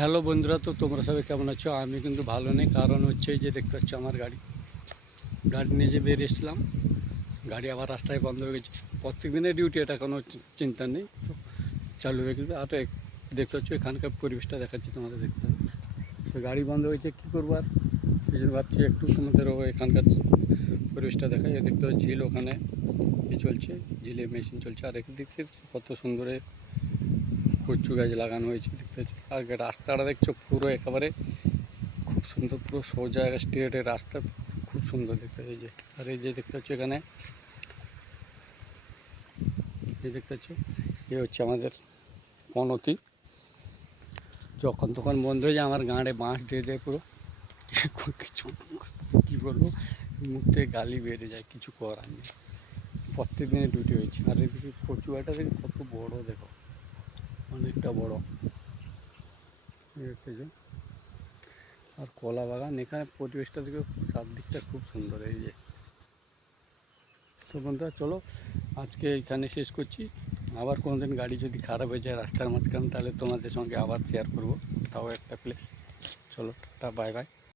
Hello বন্ধুরা, তো তোমরা সবাই কেমন আছো? আমি কিন্তু ভালো নেই। কারণ হচ্ছে এই যে দেখতে পাচ্ছ আমার গাড়ি নিয়ে যে বেরিয়ে এসেছিলাম, গাড়ি আবার রাস্তায় বন্ধ হয়ে গেছে। প্রত্যেক দিনের ডিউটি, এটা কোনো চিন্তা নেই, তো চালু হয়ে গেছে। আর দেখতে পাচ্ছ এখানকার পরিবেশটা দেখাচ্ছি তোমাদের, দেখতে হবে। তো গাড়ি বন্ধ হয়েছে, কী করবো আর, সেই জন্য ভাবছি একটু তোমাদেরও এখানকার পরিবেশটা দেখাই। দেখতে পাচ্ছি ঝিল, ওখানে চলছে, ঝিলে মেশিন চলছে। আর একদিকে কত সুন্দরে কচু গাছ লাগানো হয়েছে দেখতে পাচ্ছি। আর রাস্তাটা দেখছো পুরো একেবারে খুব সুন্দর, পুরো সোজা স্ট্রেটের রাস্তা, খুব সুন্দর দেখতে এই যে। আর এই যে দেখতে পাচ্ছ এখানে, এই দেখতে পাচ্ছ এ হচ্ছে আমাদের পনতি। যখন তখন বন্ধ হয়ে যায়, আমার গাঁড়ে বাঁশ দিয়ে দেয় পুরো। কিছু কী বলবো, মুখ থেকে গালি বেড়ে যায়, কিছু করার নেই। প্রত্যেক দিনে ডিউটি হয়েছে। আর এদিকে কচুয়াটা দেখে কত বড়, দেখো অনেকটা বড় দেখতেছো। আর কলা বাগান, এখানে পরিবেশটা দেখে চারদিকটা খুব সুন্দর এই যে। তো বন্ধুরা চলো, আজকে এখানে শেষ করছি। আবার কোনোদিন গাড়ি যদি খারাপ হয়ে যায় রাস্তার মাঝখানে, তাহলে তোমাদের সঙ্গে আবার শেয়ার করব, তাও একটা প্লেস। চলো টাটা, বাই বাই।